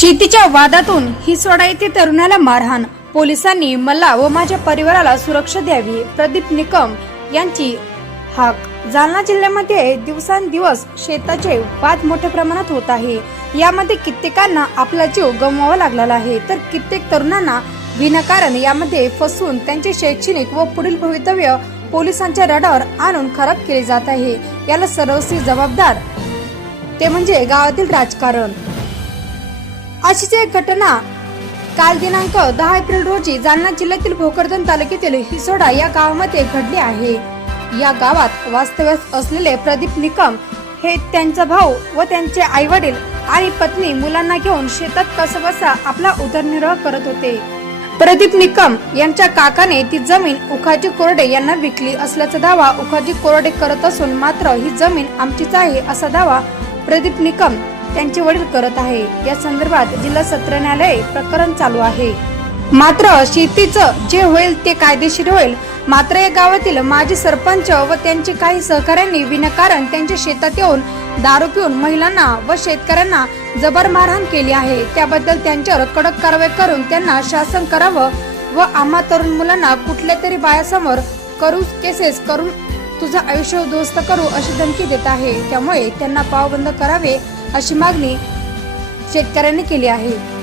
शेतीच्या वादातून हिसोडा येथे तरुणाला मारहाण. पोलिसांनी मला व माझ्या परिवाराला सुरक्षा द्यावी प्रदीप निकम यांची हाक. जालना जिल्ह्यामध्ये दिवसांदिवस शेताचे वाद मोठ्या प्रमाणात होत आहे. यामध्ये कित्येकांना आपला जीव गमवावा लागलेला आहे. तर कित्येक तरुणांना विनाकारण यामध्ये फसून त्यांचे शैक्षणिक व पुढील भवितव्य पोलिसांच्या रडावर आणून खराब केले जात आहे. याला सर्वस्वी जबाबदार ते म्हणजे गावातील राजकारण. अशीच एक घटना. काल दिनांक दहा एप्रिल रोजी जालना जिल्ह्यातील भोकरदन तालुक्यातील हिसोडा या गावामध्ये घडले आहे. या गावात वास्तव्यास असलेले प्रदीप निकम हे त्यांचा भाऊ व त्यांचे आई वडील आणि पत्नी मुलांना घेऊन शेतात कसबसा आपला उदरनिर्वाह करत होते. प्रदीप निकम यांच्या काकाने ती जमीन उखाजी कोरडे यांना विकली असल्याचा दावा उखाजी कोरडे करत असून मात्र ही जमीन आमचीच आहे असा दावा प्रदीप निकम त्यांचे वडील करत आहे. या संदर्भात जिल्हा सत्र न्यायालय प्रकरण चालू आहे. मात्र शेतीचं जे होईल ते कायदेशीर होईल. मात्र या गावातील माजी सरपंच व त्यांचे काही सहकाऱ्यांनी विनाकारण त्यांच्या शेतात येऊन दारू पिऊन महिलांना व शेतकऱ्यांना जबर मारहाण केली आहे. त्याबद्दल त्यांच्यावर कडक कारवाई करून त्यांना शासन करावं व आम्हा तरुण मुलांना कुठल्या तरी बायासमोर करू केसेस करून तुझं आयुष्य उद्ध्वस्त करू अशी धमकी देत आहे. त्यामुळे त्यांना पावबंद करावे अशी मागणी शेतकऱ्यांनी केली आहे.